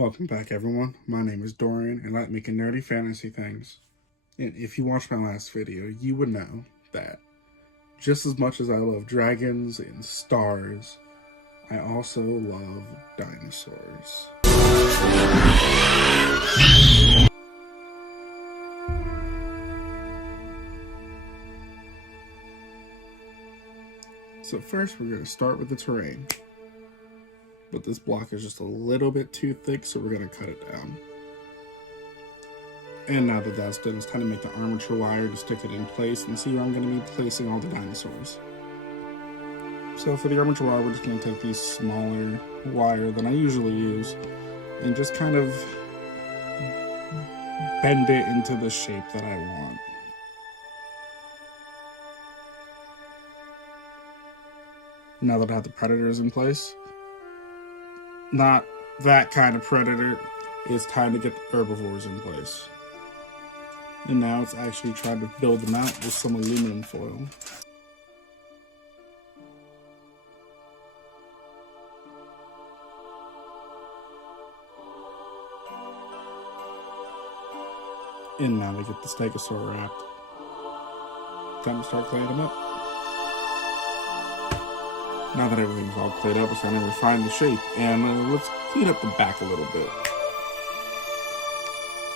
Welcome back, everyone. My name is Dorian, and I like making nerdy fantasy things. And if you watched my last video, you would know that just as much as I love dragons and stars, I also love dinosaurs. So first, we're going to start with the terrain. But this block is just a little bit too thick, so we're going to cut it down. And now that that's done, it's time to make the armature wire to stick it in place and see where I'm going to be placing all the dinosaurs. So for the armature wire, we're just going to take these smaller wire than I usually use and just kind of bend it into the shape that I want. Now that I have the predators in place, not that kind of predator, it's time to get the herbivores in place. And now it's actually trying to build them out with some aluminum foil. And now we get the Stegosaur wrapped. Time to start claying them up. Now that everything's all clayed up, it's time to refine the shape. And let's clean up the back a little bit.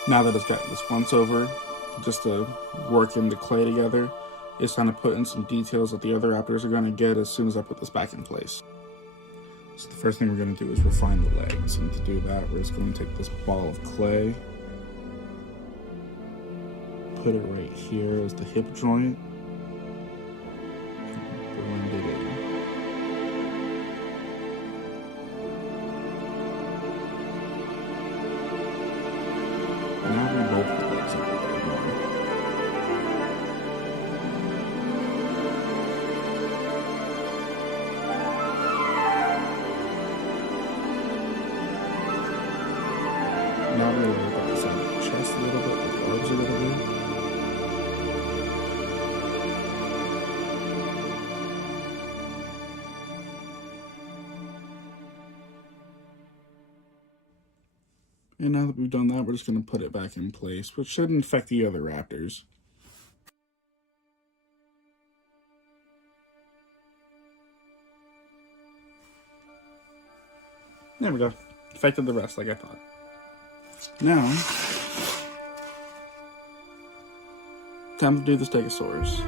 Now that it's gotten this once over, just to work in the clay together, it's time to put in some details that the other raptors are going to get as soon as I put this back in place. So the first thing we're going to do is refine the legs. And to do that, we're just going to take this ball of clay, put it right here as the hip joint, and blend it in. Now we both the legs up a little more. Now we're going to work on the side of the chest a little bit, with the arms a little bit. And now that we've done that, we're just going to put it back in place, which shouldn't affect the other raptors. There we go. Affected the rest like I thought. Now, time to do the Stegosaurus.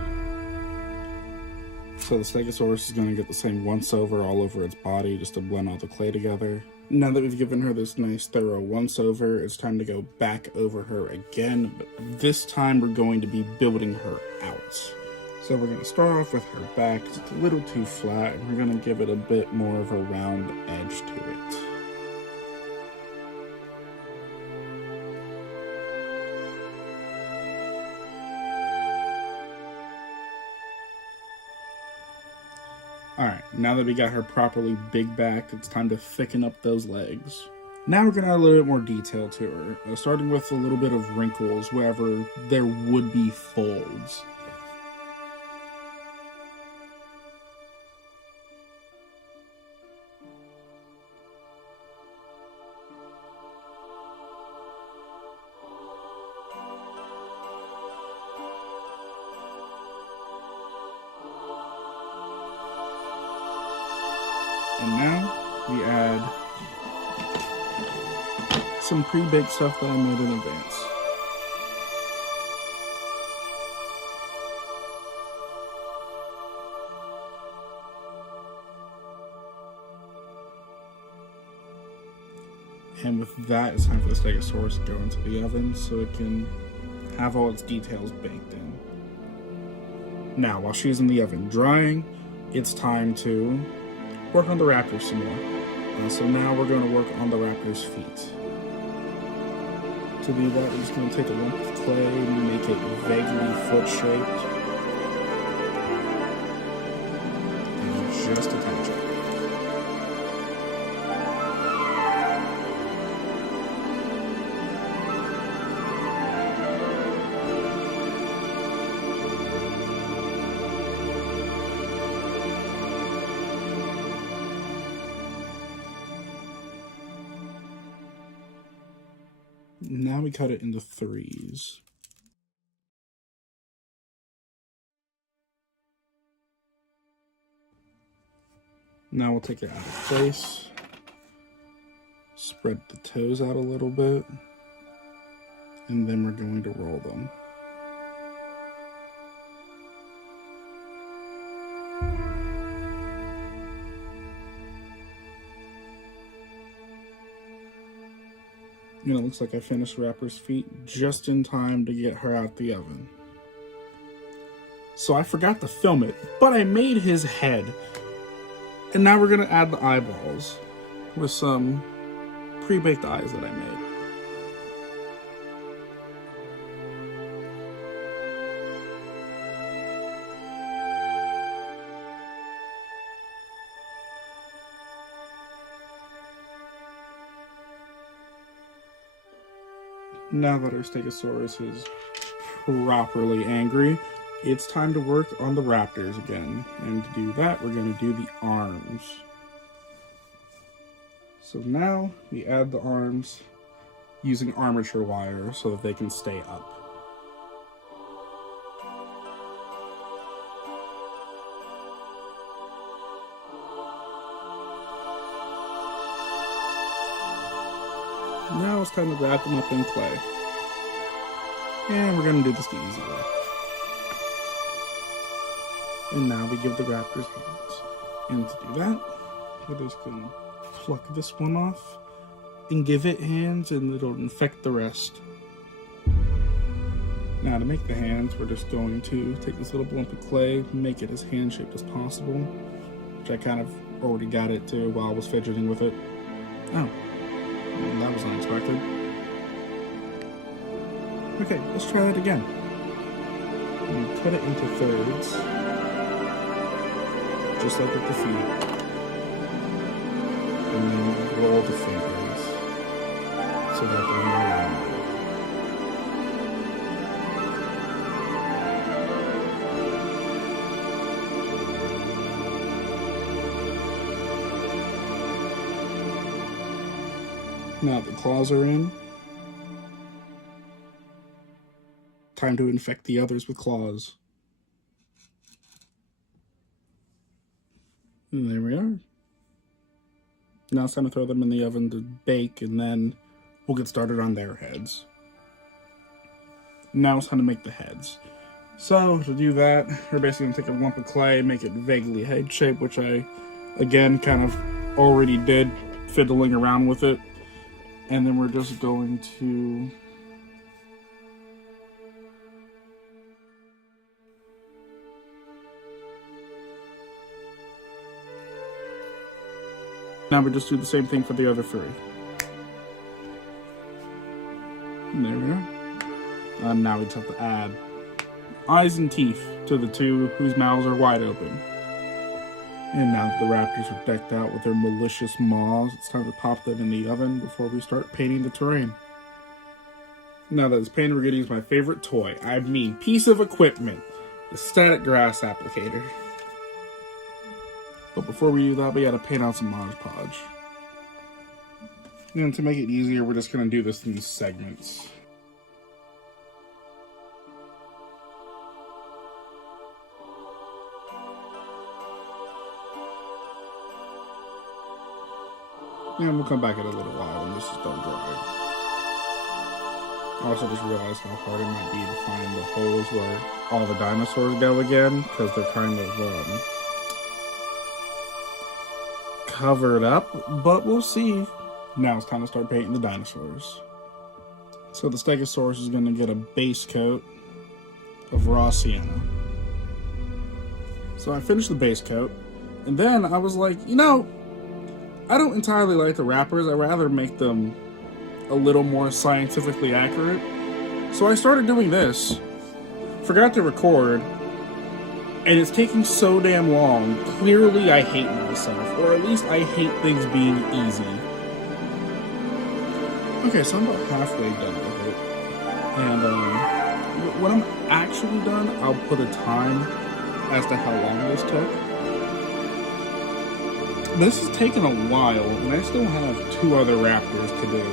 So the Stegosaurus is going to get the same once over all over its body just to blend all the clay together. Now that we've given her this nice thorough once over, it's time to go back over her again, but this time we're going to be building her out. So we're going to start off with her back, it's a little too flat, and we're going to give it a bit more of a round edge to it. Alright, now that we got her properly big back, it's time to thicken up those legs. Now we're going to add a little bit more detail to her, starting with a little bit of wrinkles wherever there would be folds. And now we add some pre-baked stuff that I made in advance. And with that, it's time for the Stegosaurus to go into the oven so it can have all its details baked in. Now, while she's in the oven drying, it's time to work on the raptors some more. So now we're going to work on the raptor's feet. To do that, we're just going to take a lump of clay and make it vaguely foot-shaped. And just attach it. Now we cut it into threes. Now we'll take it out of place. Spread the toes out a little bit. And then we're going to roll them. And it looks like I finished Raptor's feet just in time to get her out the oven. So I forgot to film it, but I made his head. And now we're gonna add the eyeballs with some pre-baked eyes that I made. Now that our Stegosaurus is properly angry, it's time to work on the Raptors again. And to do that, we're going to do the arms. So now we add the arms using armature wire so that they can stay up. Now it's time to wrap them up in clay. And we're going to do this the easy way. And now we give the Raptors hands. And to do that, we're just going to pluck this one off and give it hands, and it'll infect the rest. Now to make the hands, we're just going to take this little lump of clay, make it as hand-shaped as possible, which I kind of already got it to while I was fidgeting with it. Oh. Well, that was unexpected. Okay, let's try that again. And cut it into thirds, just like with the feet. And then roll the fingers so that they're more round. Now the claws are in. Time to infect the others with claws. And there we are. Now it's time to throw them in the oven to bake, and then we'll get started on their heads. Now it's time to make the heads. So to do that, we're basically going to take a lump of clay, make it vaguely head-shaped, which I, again, kind of already did, fiddling around with it. And then we're just going to now we just do the same thing for the other three. And there we are. And now we just have to add eyes and teeth to the two whose mouths are wide open. And now that the Raptors are decked out with their malicious maws, it's time to pop them in the oven before we start painting the terrain. Now that it's painted, we're going to use my favorite toy. I mean, piece of equipment. The static grass applicator. But before we do that, we got to paint out some Mod Podge. And to make it easier, we're just going to do this in these segments. And we'll come back in a little while when this is done dry. I also just realized how hard it might be to find the holes where all the dinosaurs go again, because they're kind of covered up, but we'll see. Now it's time to start painting the dinosaurs. So the Stegosaurus is going to get a base coat of raw sienna. So I finished the base coat, and then I was like, you know, I don't entirely like the wrappers. I'd rather make them a little more scientifically accurate. So I started doing this. Forgot to record. And it's taking so damn long. Clearly I hate myself. Or at least I hate things being easy. Okay, so I'm about halfway done with it. And when I'm actually done, I'll put a time as to how long this took. This has taken a while, and I still have 2 other Raptors to do.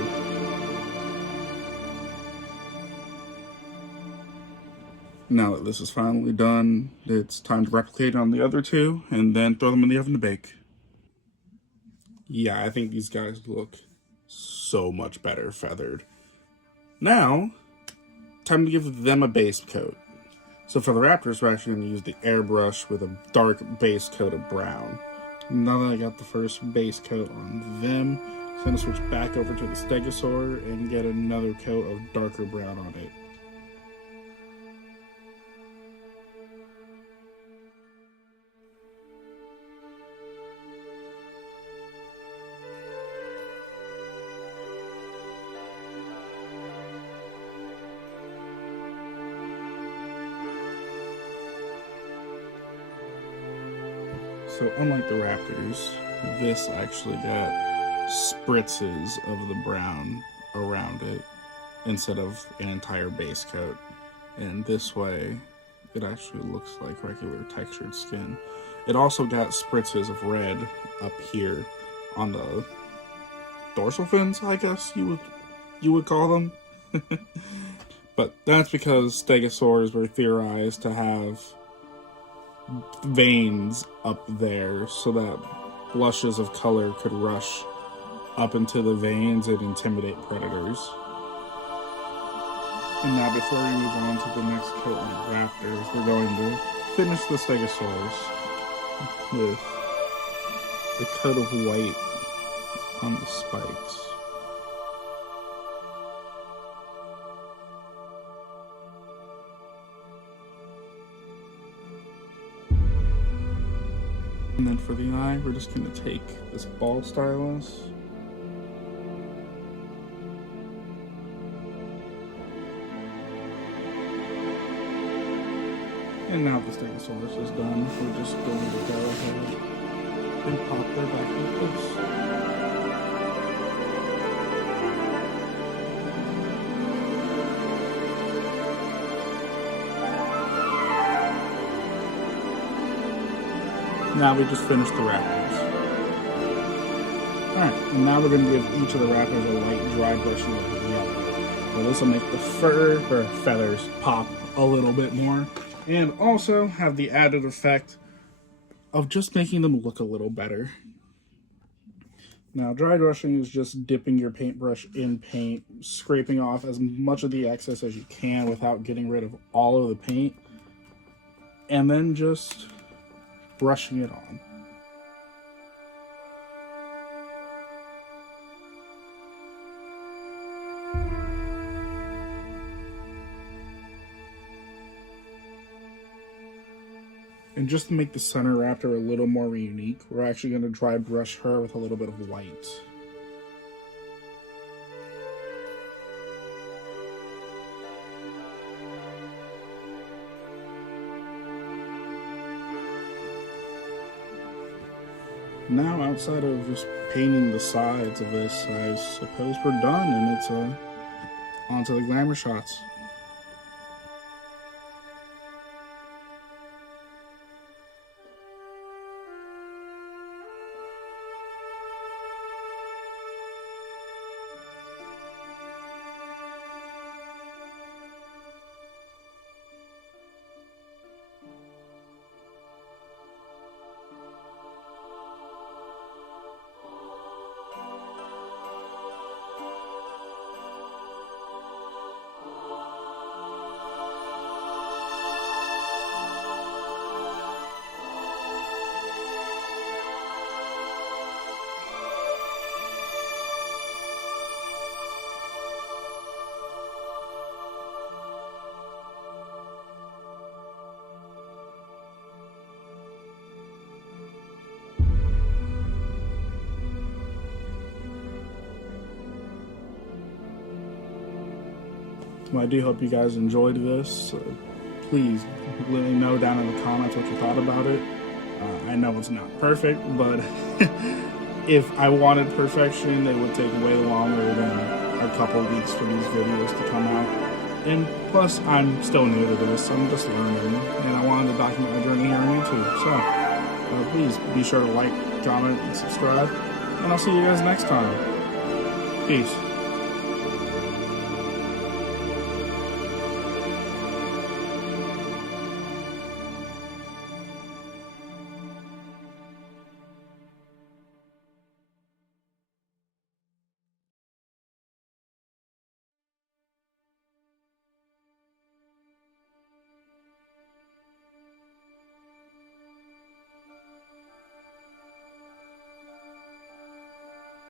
Now that this is finally done, it's time to replicate on the other two and then throw them in the oven to bake. Yeah, I think these guys look so much better feathered. Now, time to give them a base coat. So for the Raptors, we're actually going to use the airbrush with a dark base coat of brown. Now that I got the first base coat on them, I'm going to switch back over to the Stegosaur and get another coat of darker brown on it. So unlike the Raptors, this actually got spritzes of the brown around it instead of an entire base coat. And this way, it actually looks like regular textured skin. It also got spritzes of red up here on the dorsal fins, I guess you would call them. But that's because Stegosaurs were theorized to have veins up there so that blushes of color could rush up into the veins and intimidate predators. And now before we move on to the next coat on the Raptors, we're going to finish the Stegosaurus with a coat of white on the spikes. And then for the eye, we're just going to take this ball stylus and now the Stegosaurus is done, we're just going to go ahead and pop her back in place. Now we just finished the Raptors. Alright, and now we're going to give each of the Raptors a light dry brushing of yellow. Well, this will make the fur or feathers pop a little bit more, and also have the added effect of just making them look a little better. Now, dry brushing is just dipping your paintbrush in paint, scraping off as much of the excess as you can without getting rid of all of the paint, and then just brushing it on. And just to make the center Raptor a little more unique, we're actually going to dry brush her with a little bit of white. Now, outside of just painting the sides of this, I suppose we're done, and it's onto the glamour shots. Well, I do hope you guys enjoyed this. Please let me know down in the comments what you thought about it. I know it's not perfect, but if I wanted perfection, it would take way longer than a couple weeks for these videos to come out. And plus, I'm still new to this, so I'm just learning, and I wanted to document my journey here on YouTube. So please be sure to like, comment, and subscribe, and I'll see you guys next time. Peace.